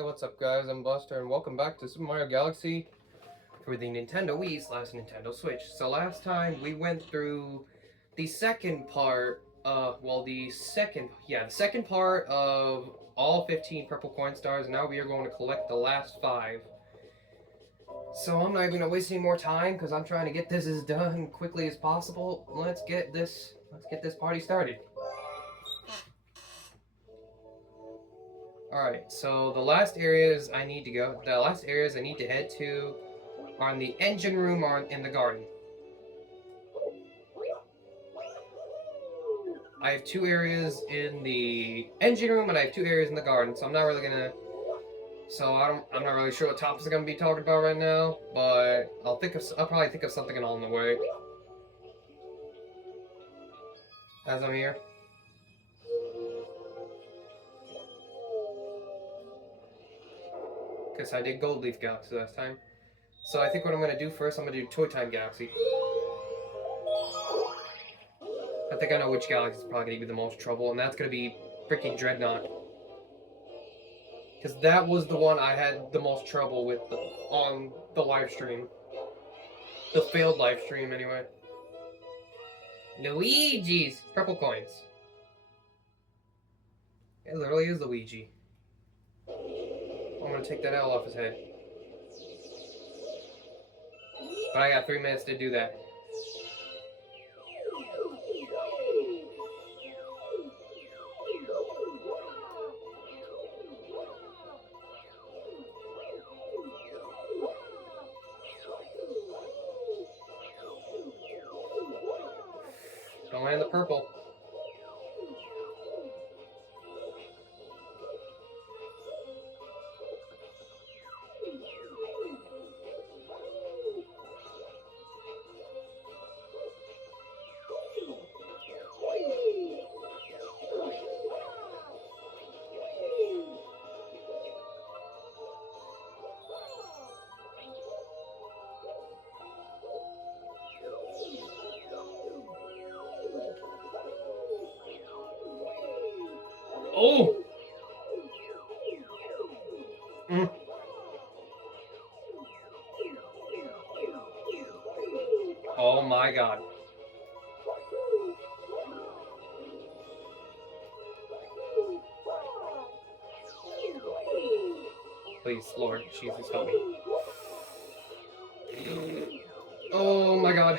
Hey, what's up, guys? I'm Buster, and welcome back to Super Mario Galaxy for the Nintendo Wii / Nintendo Switch. So last time we went through the second part, the second part of all 15 purple coin stars. Now we are going to collect the last 5. So I'm not even gonna waste any more time because I'm trying to get this as done quickly as possible. Let's get this party started. Alright, so the last areas I need to head to are in the engine room or in the garden. I have 2 areas in the engine room and I have 2 areas in the garden, so I'm not really gonna. I'm not really sure what topics I'm gonna be talking about right now, but I'll probably think of something along the way as I'm here. Because I did Gold Leaf Galaxy last time. So I think what I'm going to do first, I'm going to do Toy Time Galaxy. I think I know which galaxy is probably going to give me the most trouble, and that's going to be freaking Dreadnought. Because that was the one I had the most trouble with on the live stream. The failed live stream, anyway. Luigi's! Purple coins. It literally is Luigi. I'm going to take that L off his head. But I got 3 minutes to do that. Don't land the purple. Oh! Oh my god. Please, Lord Jesus, help me. Oh my god.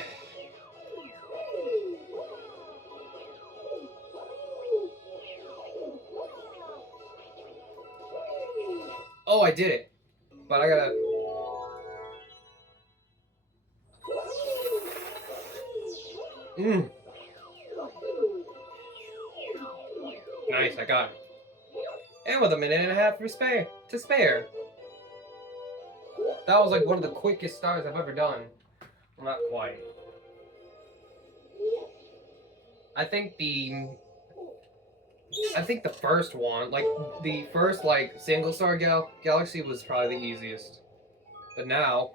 Oh, I did it. But I gotta... Nice, I got it. And with a minute and a half to spare. That was like one of the quickest stars I've ever done. Well, not quite. I think the first one, like the first single star galaxy was probably the easiest. But now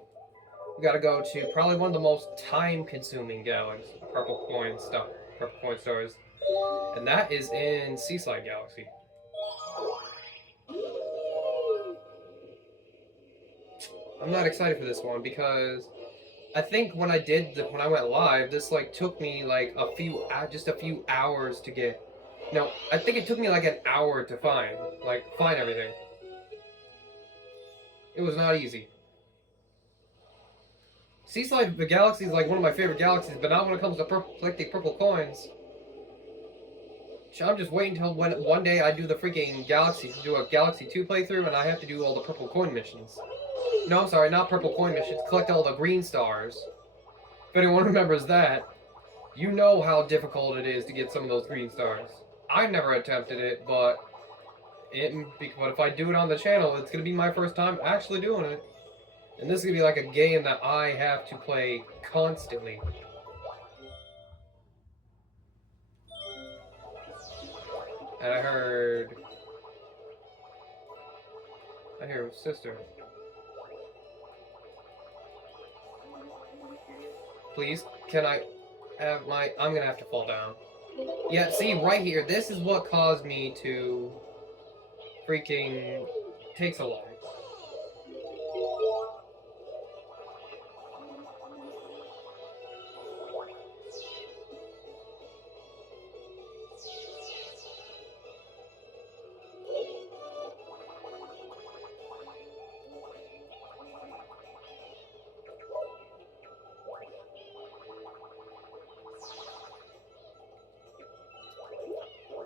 we gotta go to probably one of the most time-consuming galaxies, purple coin stars, and that is in Seaslide Galaxy. I'm not excited for this one because I think when I went live, this took me just a few hours to get. No, I think it took me like an hour to find everything. It was not easy. Seaslide the Galaxy is like one of my favorite galaxies, but not when it comes to collecting purple coins. So I'm just waiting until one day I do the freaking do a Galaxy 2 playthrough, and I have to do all the purple coin missions. No, I'm sorry, not purple coin missions. Collect all the green stars. If anyone remembers that, you know how difficult it is to get some of those green stars. I never attempted it, but if I do it on the channel, it's gonna be my first time actually doing it. And this is gonna be like a game that I have to play constantly. And I hear sister. Please, can I have I'm gonna have to fall down. Yeah, see, right here, this is what caused me to freaking take so long?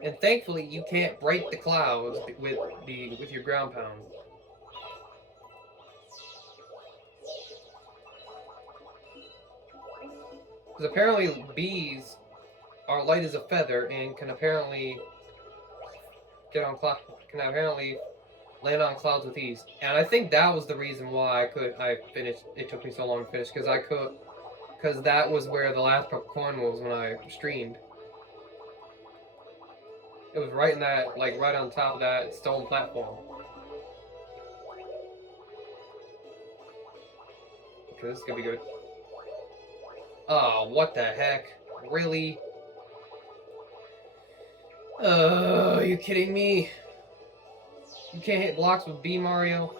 And thankfully, you can't break the clouds with your ground pound. Because apparently bees are light as a feather and can apparently land on clouds with ease. And I think that was the reason why I finished. It took me so long to finish because that was where the last purple coin was when I streamed. It was right in that, like, right on top of that stone platform. Okay, this is gonna be good. Oh, what the heck? Really? Are you kidding me? You can't hit blocks with B, Mario?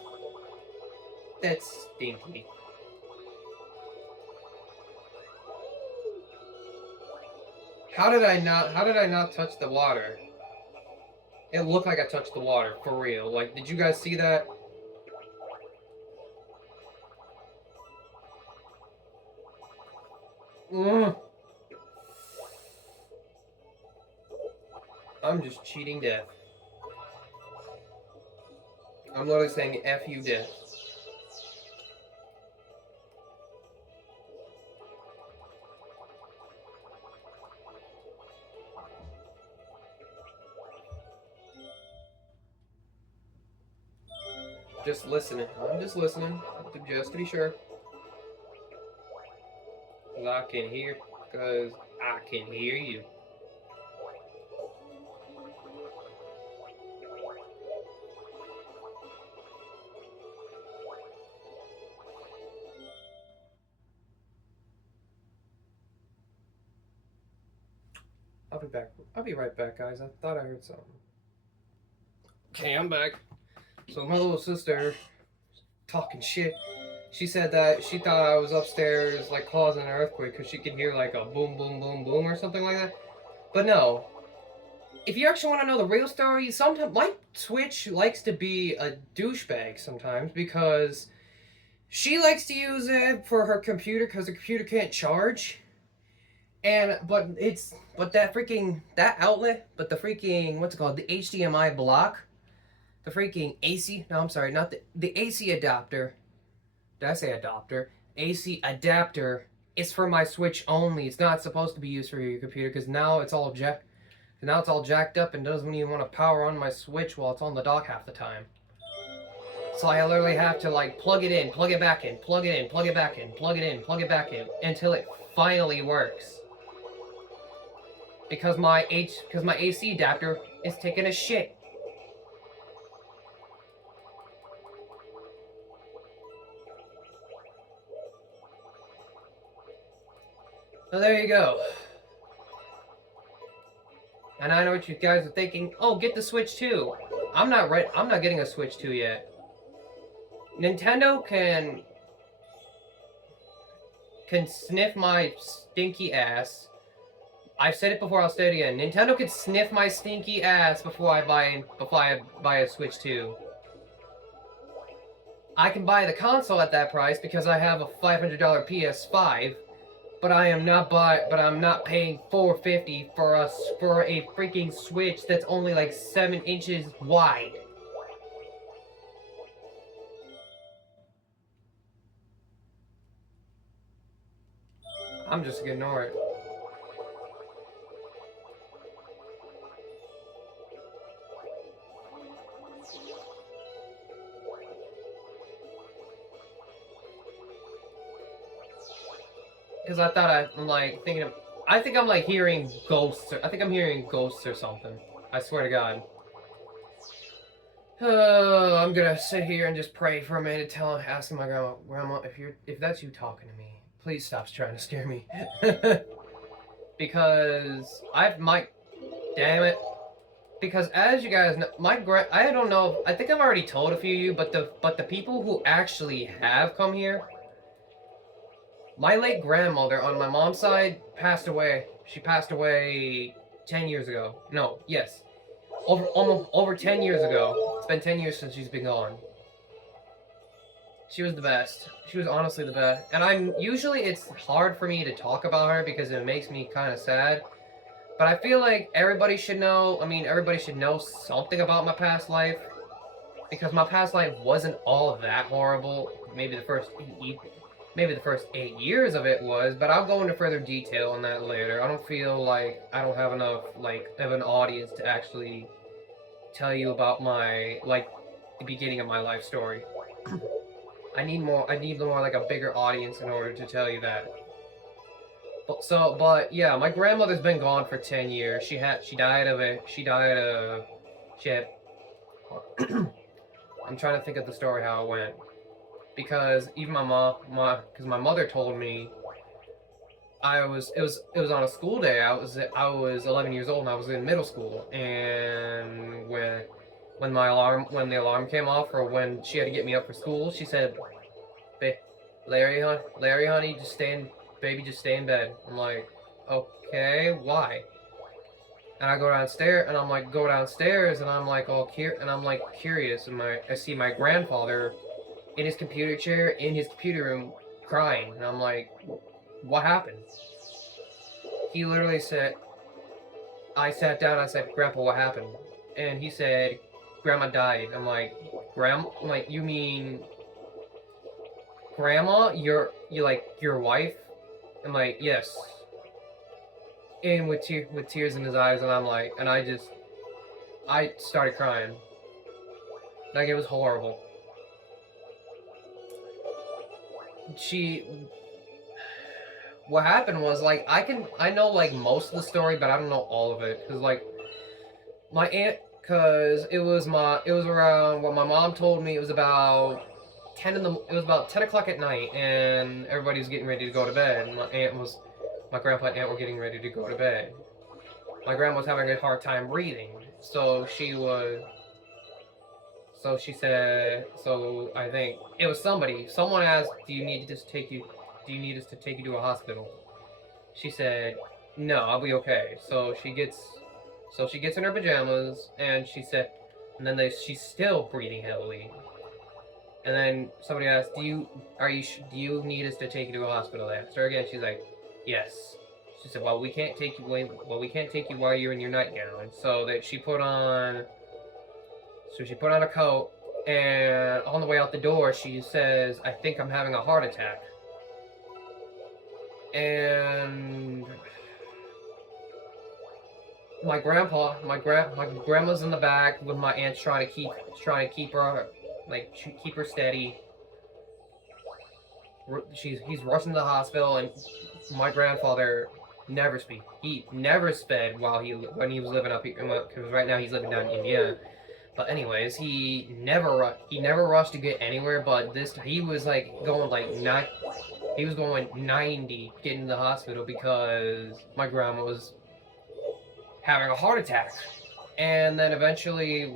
That's stinky. How did I not touch the water? It looked like I touched the water, for real. Like, did you guys see that? I'm just cheating death. I'm literally saying F you death. Just listening. I'm just listening, just to be sure. Cause I can hear you. I'll be back. I'll be right back, guys. I thought I heard something. Okay, I'm back. So my little sister, talking shit, she said that she thought I was upstairs, like, causing an earthquake because she could hear, like, a boom, boom, boom, boom or something like that. But no. If you actually want to know the real story, sometimes my Switch likes to be a douchebag sometimes because she likes to use it for her computer because the computer can't charge. But that outlet, but the freaking, what's it called, the HDMI block, the freaking AC, no, I'm sorry, not the AC adapter. Did I say adapter? AC adapter is for my Switch only. It's not supposed to be used for your computer because now it's all jacked up and doesn't even want to power on my Switch while it's on the dock half the time. So I literally have to, like, plug it in, plug it back in, plug it in, plug it back in, plug it in, plug it back in until it finally works. Because my AC adapter is taking a shit. So there you go. And I know what you guys are thinking. Oh, get the Switch 2. I'm not getting a Switch 2 yet. Nintendo can sniff my stinky ass. I've said it before, I'll say it again. Nintendo can sniff my stinky ass before I buy a Switch 2. I can buy the console at that price because I have a $500 PS5. But I'm not paying $450 for a freaking Switch that's only like 7 inches wide. I'm just gonna ignore it. Because I'm like thinking of, I think I'm like hearing ghosts. I think I'm hearing ghosts or something. I swear to God. I'm gonna sit here and just pray for a minute, asking my grandma, if that's you talking to me, please stop trying to scare me. Because damn it, because as you guys know, I don't know, I think I've already told a few of you, but the people who actually have come here, my late grandmother on my mom's side passed away. She passed away 10 years ago. No, yes. Almost over 10 years ago. It's been 10 years since she's been gone. She was the best. She was honestly the best. And it's hard for me to talk about her because it makes me kind of sad. But I feel like everybody should know, everybody should know something about my past life. Because my past life wasn't all that horrible. Maybe the first 8 years of it was, but I'll go into further detail on that later. I don't feel like I don't have enough, of an audience to actually tell you about the beginning of my life story. I need more like a bigger audience in order to tell you that. But yeah, my grandmother's been gone for 10 years. She died of I'm trying to think of the story how it went. Because even my mother told me it was on a school day. I was 11 years old and I was in middle school, and when the alarm came off, or when she had to get me up for school, she said, Larry honey, just stay in bed. I'm like, okay, why? And I go downstairs and I'm all curious, and I see my grandfather in his computer chair in his computer room crying, and I'm like, what happened? He literally said, I sat down, I said, Grandpa, what happened? And he said, Grandma died. I'm like, you mean Grandma? Your wife? I'm like, yes. And with tears in his eyes, and I started crying. Like, it was horrible. What happened was, I know most of the story, but I don't know all of it, because my aunt, it was around what my mom told me. It was about 10 o'clock at night, and everybody was getting ready to go to bed, and my grandpa and aunt were getting ready to go to bed. My grandma was having a hard time breathing, so she said, I think it was someone asked, do you need us to take you to a hospital? She said, no, I'll be okay. So she gets in her pajamas, and she's still breathing heavily. And then somebody asked, do you need us to take you to a hospital? They asked her again. She's like, yes. She said, well, we can't take you while you're in your nightgown. So she put on a coat, and on the way out the door, she says, I think I'm having a heart attack. And my grandma's in the back with my aunt trying to keep her steady. He's rushing to the hospital, and my grandfather never speak. He never sped when he was living up here, because right now he's living down in Indiana. But anyways, he never rushed to get anywhere. But he was going 90 getting to the hospital because my grandma was having a heart attack. And then eventually,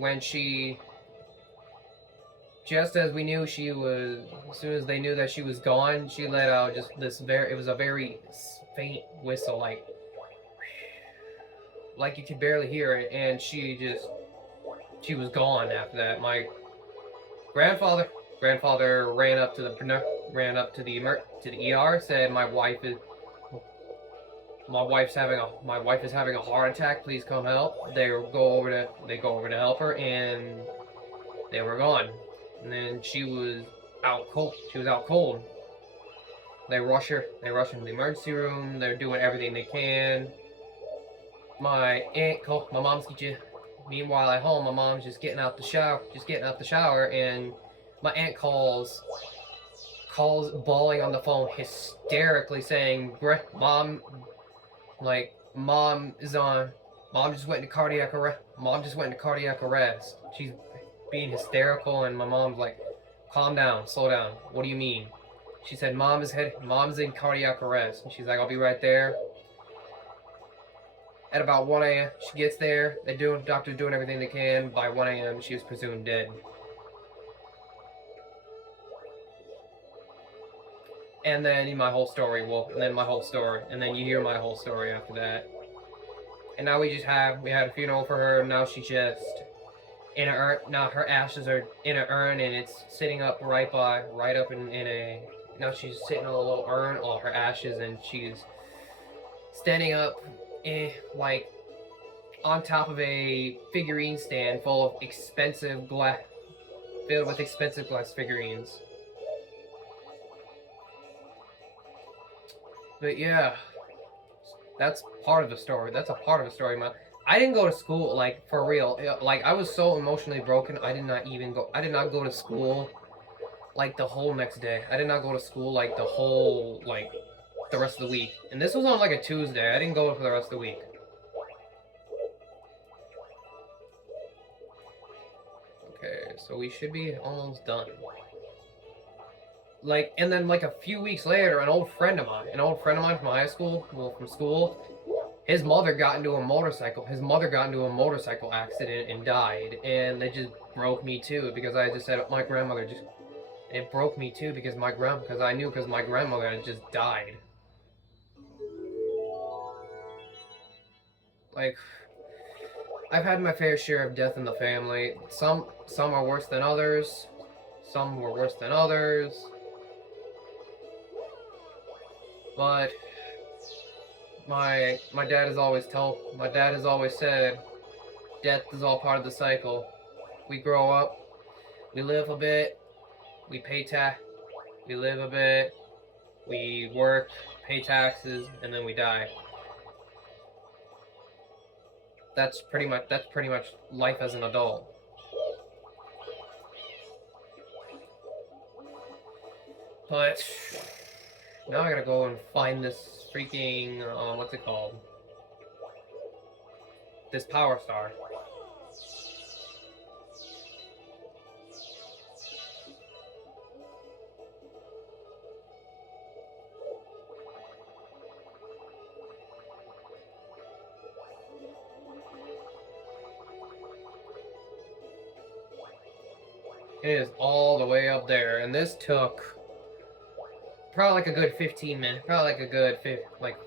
just as we knew as soon as they knew that she was gone, she let out just it was a very faint whistle, like you could barely hear it, and she was gone after that. My grandfather ran up to the ER, said my wife is having a heart attack, please come help. They go over to help her, and they were gone. And then she was out cold. They rush her into the emergency room. They're doing everything they can. My aunt called my mom's kitchen. Meanwhile, at home, my mom's just getting out the shower, and my aunt calls bawling on the phone, hysterically saying, Mom just went into cardiac arrest. She's being hysterical, and my mom's like, calm down, slow down. What do you mean? She said, Mom's in cardiac arrest. And she's like, I'll be right there. At about 1 a.m., she gets there. Doctors doing everything they can. By 1 a.m., she was presumed dead. And then my whole story. And then you hear my whole story after that. And now we had a funeral for her. And now she's just in an urn. Now her ashes are in an urn, and it's sitting up right up in a. Now she's sitting in a little urn, all her ashes, and she's standing up, like on top of a figurine stand full of filled with expensive glass figurines. But yeah, that's part of the story. That's a part of the story, man. I didn't go to school, like, for real. Like, I was so emotionally broken, I did not go to school, like, the whole next day. I did not go to school, like, the rest of the week. And this was on, like, a Tuesday. I didn't go for the rest of the week. Okay, so we should be almost done. Like, and then, like, a few weeks later, an old friend of mine from high school, from school, his mother got into a motorcycle accident and died, and it just broke me too, because I just said my grandmother it broke me too, because my grandmother had just died. Like, I've had my fair share of death in the family. Some are worse than others. Some were worse than others. But my dad has always said, death is all part of the cycle. We grow up, we live a bit, we live a bit, we work, pay taxes, and then we die. That's pretty much life as an adult. But now I gotta go and find this freaking, what's it called? This Power Star. It is all the way up there, and this took probably like a good 15 minutes, probably like a good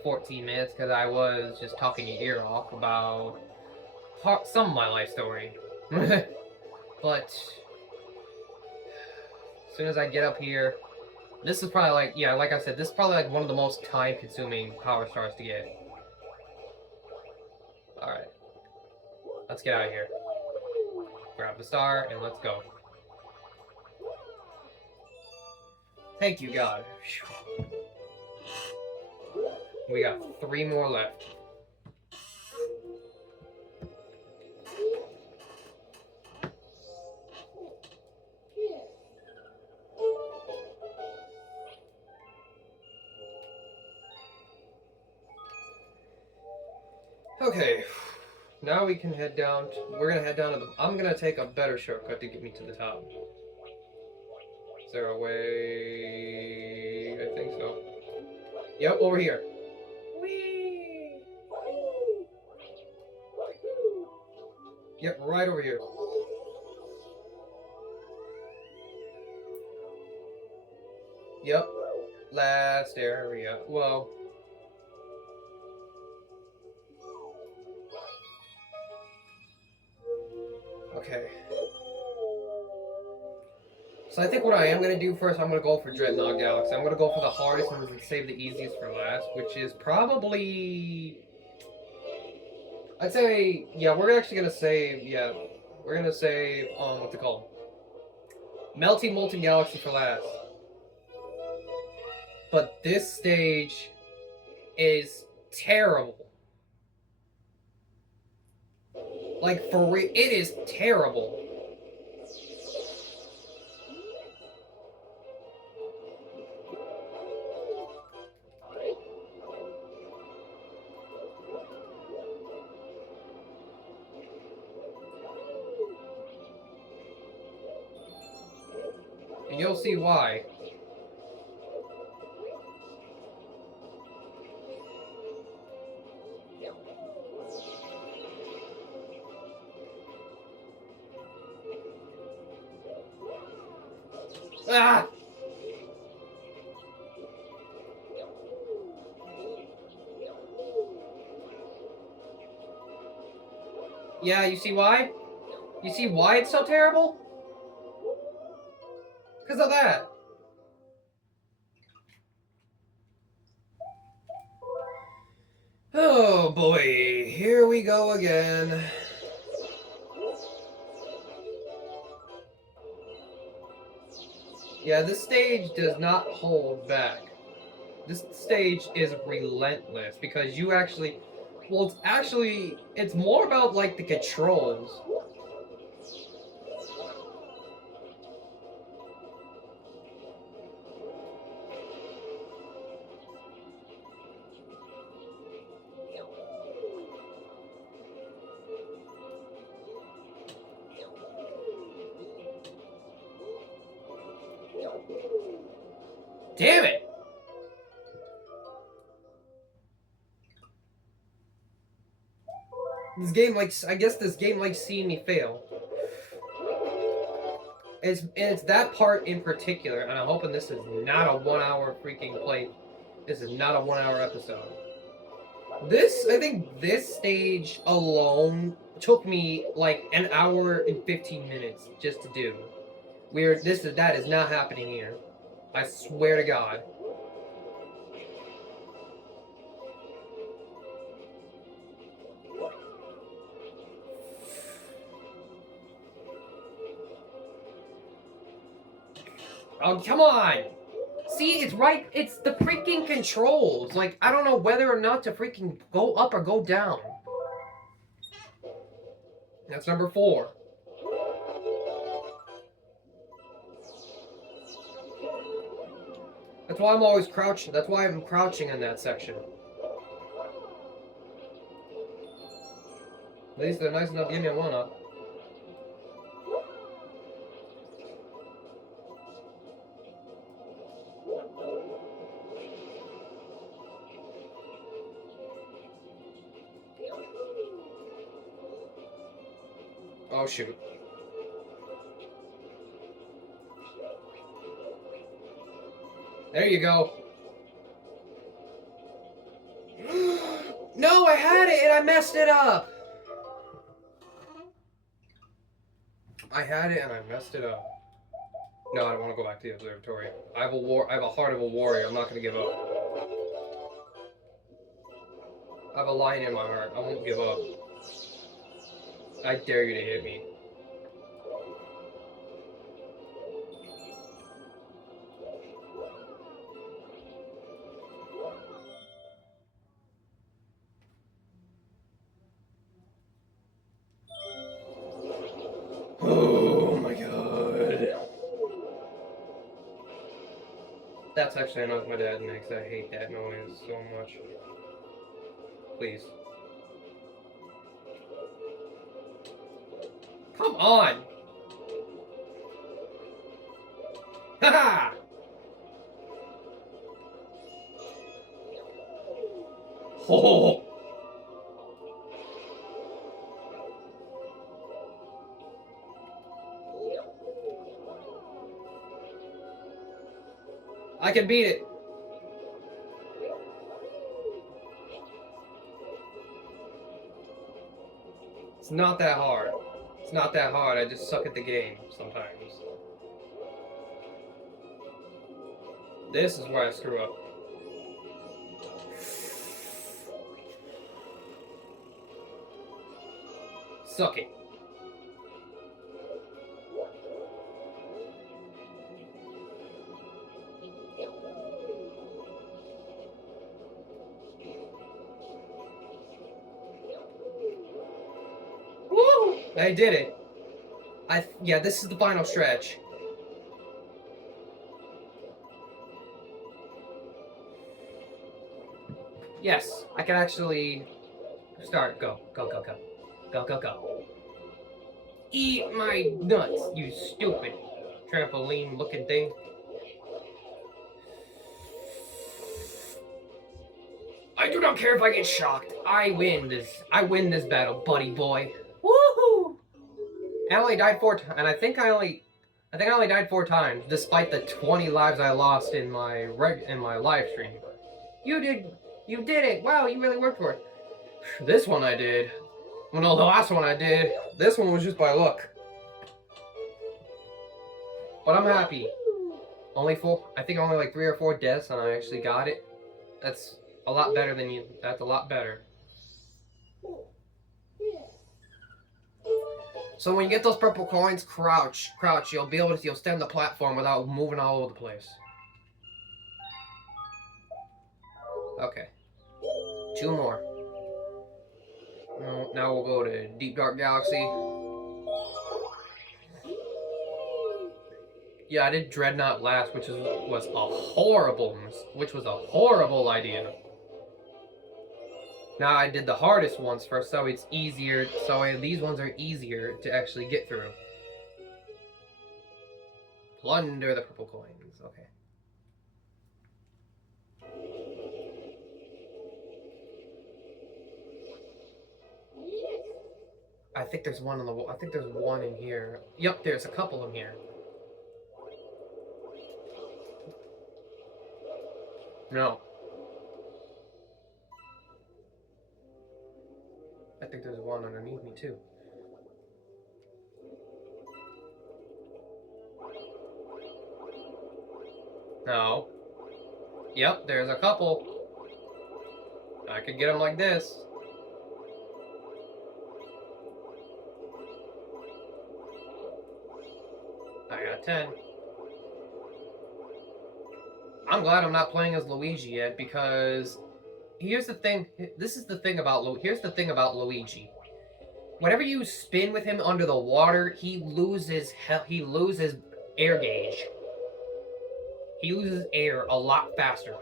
14 minutes, because I was just talking your ear off about some of my life story. But as soon as I get up here, this is probably like I said, this is probably like one of the most time-consuming Power Stars to get. Alright. Let's get out of here. Grab the star, and let's go. Thank you, God. We got 3 more left. Okay, now we can head down. We're gonna head down to the. I'm gonna take a better shortcut to get me to the top. Is there a way? I think so. Yep, over here. Whee! Yep, right over here. Yep, last area. Well. Okay. So I think what I am going to do first, I'm going to go for Dreadnought Galaxy. I'm going to go for the hardest and save the easiest for last, which is probably... I'd say, yeah, we're actually going to save, we're going to save, what's it called? Melting Molten Galaxy for last. But this stage is terrible. Like, for real, it is terrible. And you'll see why. Ah! Yeah, you see why? You see why it's so terrible? Because of that. Oh boy, here we go again. Yeah, this stage does not hold back. This stage is relentless because you actually... Well, it's more about, like, the controls. Damn it! This game likes... I guess this game likes seeing me fail. It's that part in particular, and I'm hoping this is not a 1 hour freaking play. This is not a 1 hour episode. I think this stage alone took me like an hour and 15 minutes just to do. That is not happening here. I swear to God. Oh, come on! See, it's right. It's the freaking controls. Like, I don't know whether or not to freaking go up or go down. That's number 4. That's why I'm always crouching. That's why I'm crouching in that section. At least they're nice enough to give me a 1-up. Oh, shoot. There you go. No, I had it and I messed it up. I had it and I messed it up. No, I don't want to go back to the observatory. I have a heart of a warrior. I'm not going to give up. I have a lion in my heart. I won't give up. I dare you to hit me. Oh my God. That's actually a noise my dad makes. I hate that noise so much. Please. Come on! Haha! Oh! I can beat it. It's not that hard. It's not that hard. I just suck at the game sometimes. This is where I screw up. Suck it. Woo! I did it. Yeah, this is the final stretch. Yes, I can actually start. Go, go, go, go. Go, go, go. Eat my nuts, you stupid trampoline-looking thing. I do not care if I get shocked. I win this battle, buddy boy. Woohoo! I only died 4 times, and I think I only... I think I only died 4 times, despite the 20 lives I lost in my live stream. You did it! Wow, you really worked for it. This one I did. Well, no, the last one I did. This one was just by luck. But I'm happy. Only 4, I think only like 3 or 4 deaths and I actually got it. That's a lot better than you, that's a lot better. So when you get those purple coins, crouch, you'll stand the platform without moving all over the place. Okay. 2 more. Now we'll go to Deep Dark Galaxy. Yeah, I did Dreadnought last, which was a horrible idea. Now I did the hardest ones first, so it's easier. So these ones are easier to actually get through. Plunder the purple coins. Okay. I think there's one on the wall. I think there's one in here. Yep, there's a couple in here. No. I think there's one underneath me too. No. Yep, there's a couple. I could get them like this. I got 10. I'm glad I'm not playing as Luigi yet, because here's the thing. Here's the thing about Luigi. Whenever you spin with him under the water, he loses air gauge. He loses air a lot faster.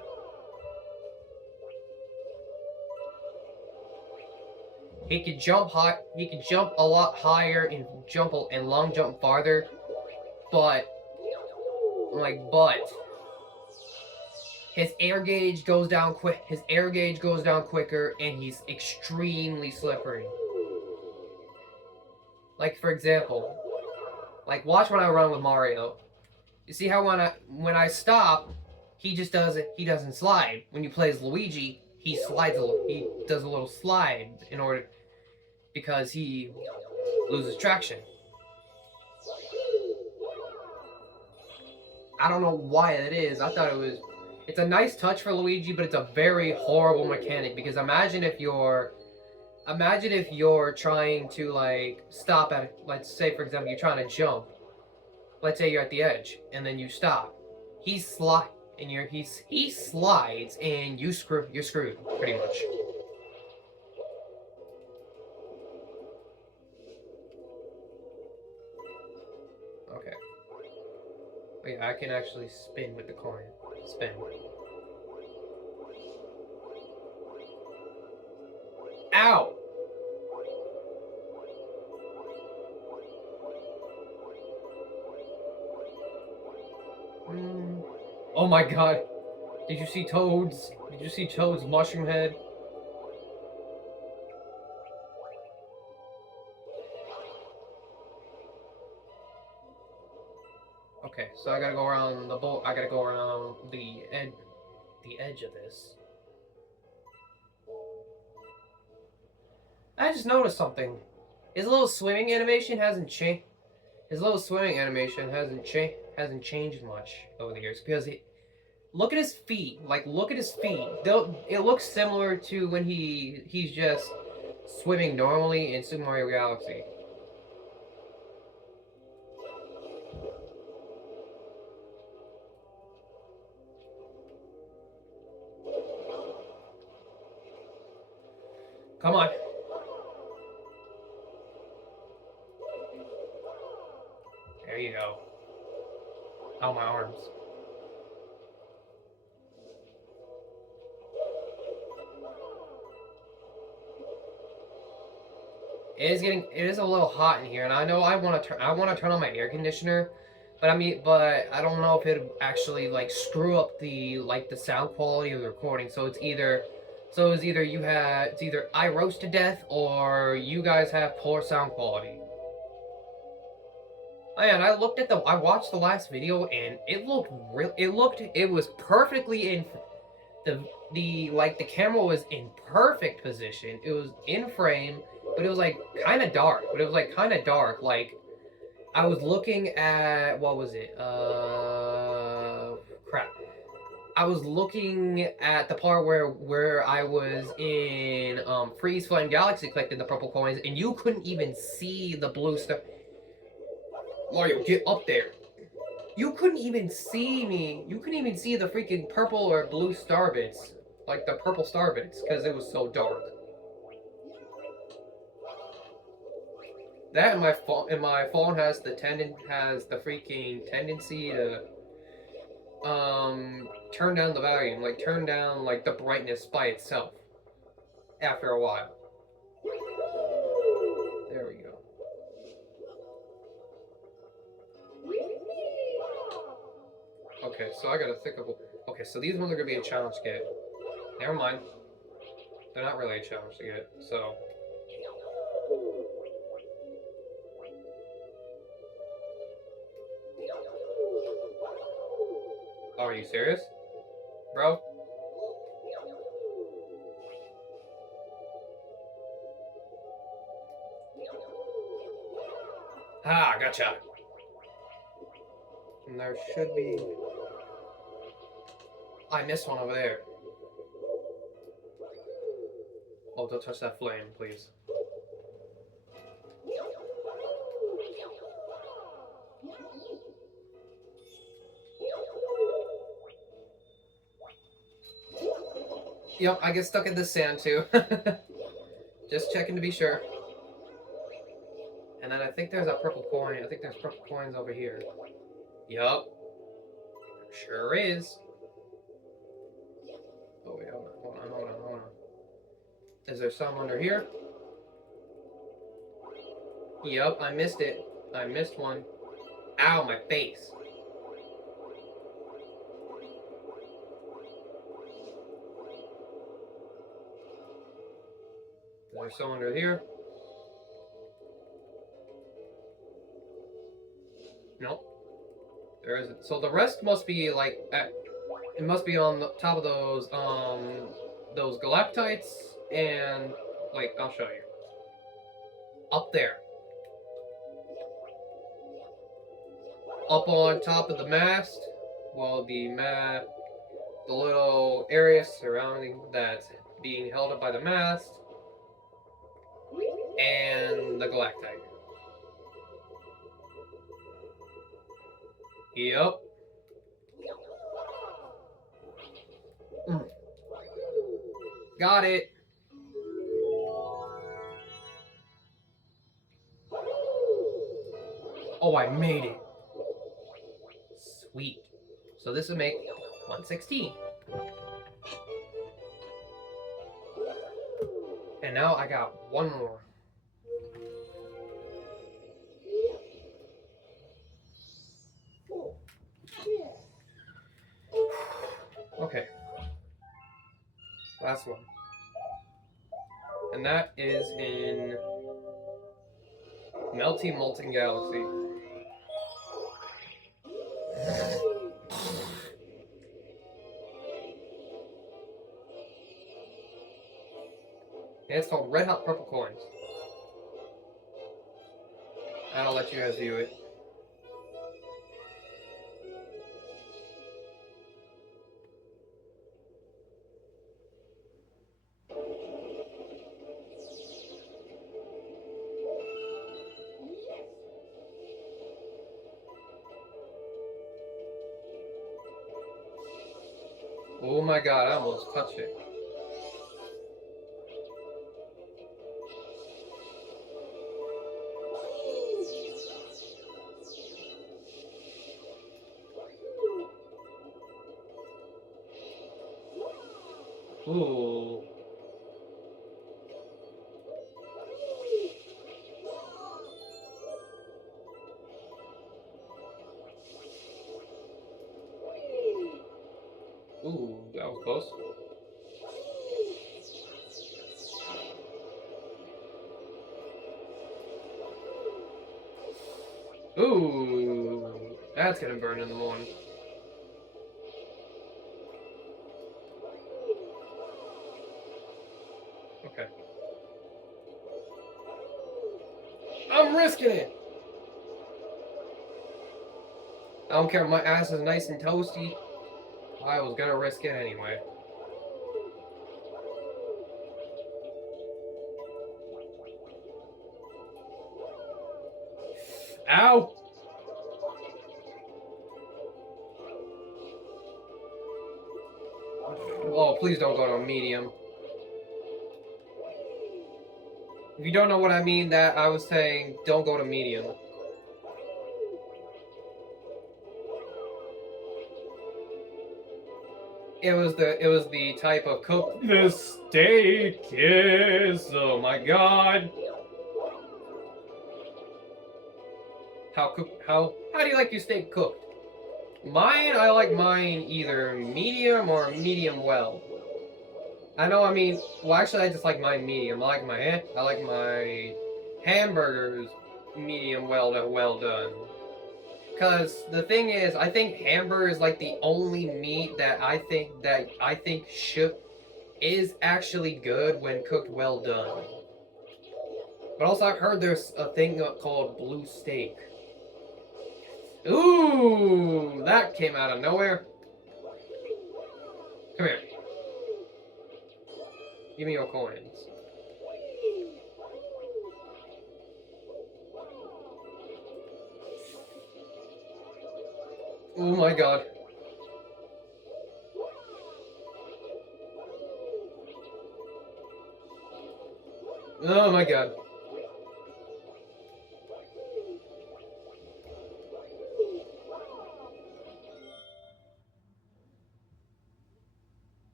He can jump high. He can jump a lot higher and long jump farther, but his air gauge goes down quick. His air gauge goes down quicker, and he's extremely slippery. Like, for example, watch when I run with Mario. You see how when I stop, he doesn't slide. When you play as Luigi, he does a little slide because he loses traction. I don't know why it is. I thought it's a nice touch for Luigi, but it's a very horrible mechanic, because imagine if you're trying to stop at, let's say for example you're trying to jump. Let's say you're at the edge and then you stop. He slides and you're screwed pretty much. Okay. Wait, I can actually spin with the coin. Spin. Ow! Oh my god. Did you see Toad's mushroom head? Okay, so I gotta go around the boat. I gotta go around the edge of this. I just noticed something. His little swimming animation hasn't changed. Hasn't changed much over the years, because look at his feet. Look at his feet. It looks similar to when he's just swimming normally in Super Mario Galaxy. Come on. There you go. Oh, my arms. It is a little hot in here, and I know I want to turn on my air conditioner, but I don't know if it actually screw up the sound quality of the recording. So it's either I roast to death or you guys have poor sound quality. Man, I watched the last video and it looked real. It was perfectly in the camera was in perfect position. It was in frame, but it was like kind of dark. Like I was looking at what was it? Crap. I was looking at the part where I was in Freeze Flame Galaxy collecting the purple coins, and you couldn't even see the blue stuff. Mario, get up there. You couldn't even see me. You couldn't even see the freaking purple or blue star bits, like the purple star bits, because it was so dark. That and my phone has the freaking tendency to turn down the volume, like turn down like the brightness by itself after a while. There we go. Okay, so I gotta think of. Okay, so these ones are gonna be a challenge to get. Never mind. They're not really a challenge to get, so. Oh, are you serious? Bro? Ah, gotcha. And there should be. I missed one over there. Oh, don't touch that flame, please. Yep, I get stuck in the sand too. Just checking to be sure. And then I think there's a purple coin. I think there's purple coins over here. Yup. Sure is. Oh wait, hold on. Is there some under here? Yup, I missed it. I missed one. Ow, my face. Is there some under here? Nope. There isn't. So the rest must be like it must be on the top of those galactites and like I'll show you. Up there. Up on top of the mast, well the little area surrounding that's being held up by the mast and the galactite. Yep. Got it. Oh, I made it. Sweet. So this would make 116. And now I got one more. Okay. Last one. And that is in Melty Molten Galaxy. And it's called Red Hot Purple Coins. I'll let you guys view it. Oh my god, I almost touched it. Ooh. Ooh, that was close. Ooh. that's gonna burn in the morning. Okay. I'm risking it! I don't care if my ass is nice and toasty. I was gonna risk it anyway. Ow! Oh, please don't go to a medium. If you don't know what I mean, that I was saying, don't go to medium. It was the type of cook. The steak is, oh my god. How do you like your steak cooked? I like mine either medium or medium well. I mean, well actually I just like mine medium. I like my hamburgers medium well done. Cause the thing is, I think hamburger is like the only meat that I think is actually good when cooked well done. But also I've heard there's a thing called blue steak. Ooh, that came out of nowhere. Come here. Give me your coins. Oh my god. Oh my god.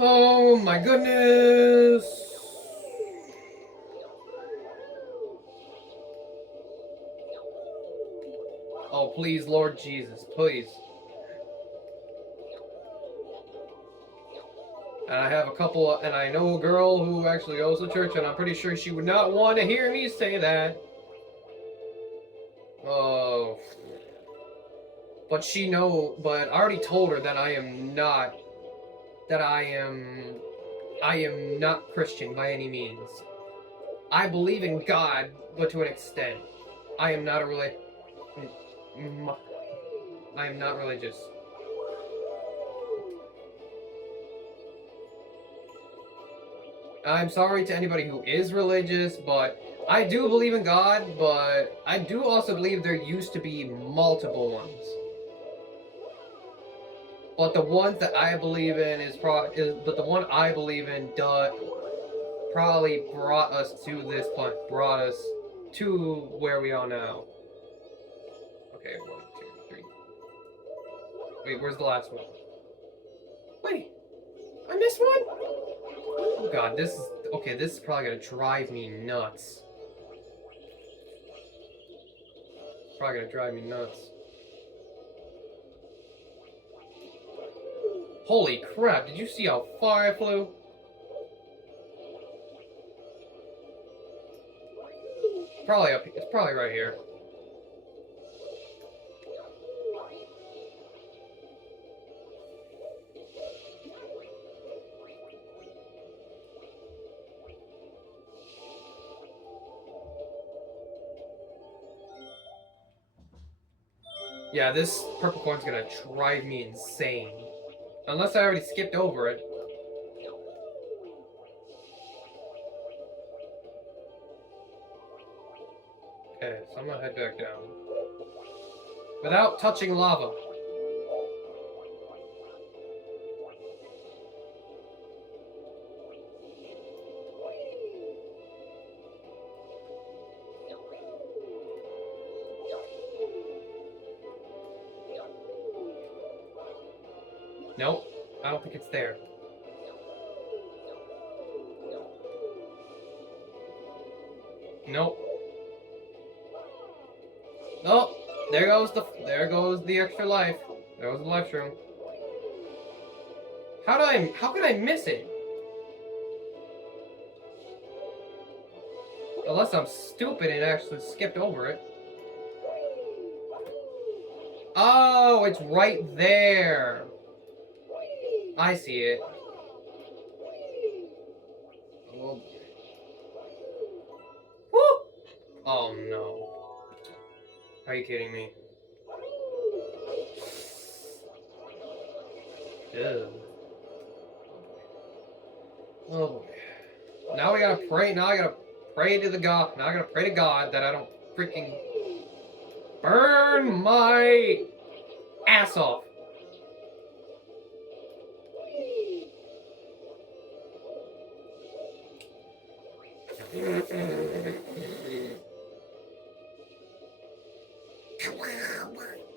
Oh my goodness. Oh, please, Lord Jesus, please. And I have a couple, and I know a girl who actually goes to church, and I'm pretty sure she would not want to hear me say that. Oh. But I already told her that I am not Christian by any means. I believe in God, but to an extent. I am not religious. I'm sorry to anybody who is religious, but I do believe in God, but I do also believe there used to be multiple ones. But the ones that I believe in but the one I believe in probably brought us to this point, brought us to where we are now. Okay, 1, 2, 3. Wait, where's the last one? Wait, I missed one? Oh god, this is probably gonna drive me nuts. Probably gonna drive me nuts. Holy crap, did you see how far I flew? It's probably right here. Yeah, this purple coin's gonna drive me insane. Unless I already skipped over it. Okay, so I'm gonna head back down. Without touching lava. Nope, I don't think it's there. Nope. Oh, there goes the extra life. There goes the life shroom. How could I miss it? Unless I'm stupid and actually skipped over it. Oh, it's right there. I see it. Oh. Woo! Oh no. Are you kidding me? Ew. Oh boy. Now we gotta pray. Now I gotta pray to the God. Now I gotta pray to God that I don't freaking burn my ass off.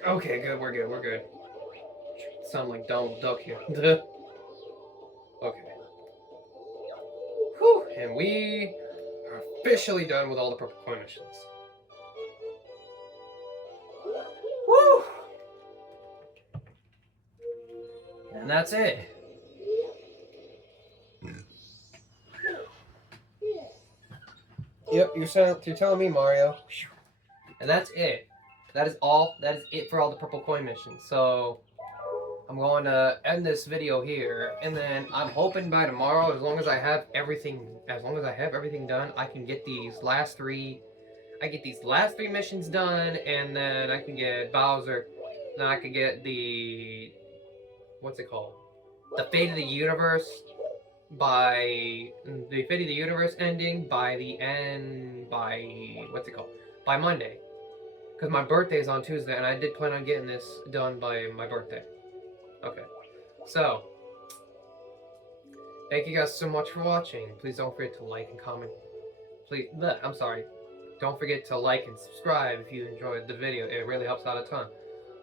Okay, good. We're good. We're good. Sound like Donald Duck here. Okay. Whew. And we are officially done with all the purple coin missions. Woo! And that's it. Yep, you're telling me, Mario. And that's it. That is all. That is it for all the purple coin missions. So I'm going to end this video here, and then I'm hoping by tomorrow, as long as I have everything done, I can get these last three. I get these last three missions done, and then I can get Bowser. Then I can get the what's it called? The Fate of the Universe ending by what's it called? By Monday. Because my birthday is on Tuesday, and I did plan on getting this done by my birthday. Okay. So, thank you guys so much for watching. Please don't forget to like and comment. Don't forget to like and subscribe if you enjoyed the video. It really helps out a ton.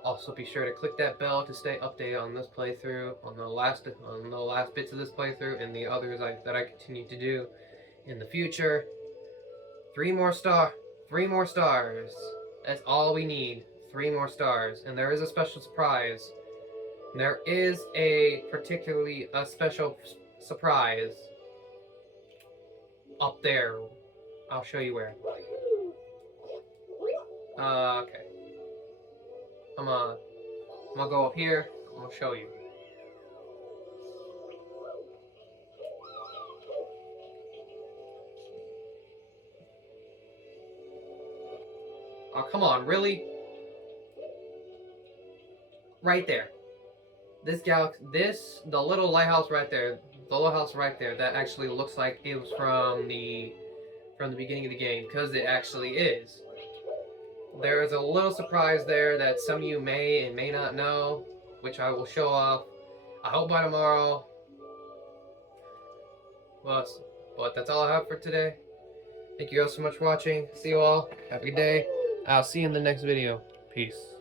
Also, be sure to click that bell to stay updated on this playthrough, on the last bits of this playthrough, and the others that I continue to do in the future. 3 more stars. That's all we need. 3 more stars, and there is a special surprise. There is a special surprise up there. I'll show you where. Okay. I'm gonna go up here. I'm gonna show you. Oh, come on, really? Right there. The little lighthouse right there, that actually looks like it was from the beginning of the game, because it actually is. There is a little surprise there that some of you may and may not know, which I will show off. I hope by tomorrow. But that's all I have for today. Thank you guys so much for watching. See you all. Have a good day. I'll see you in the next video. Peace.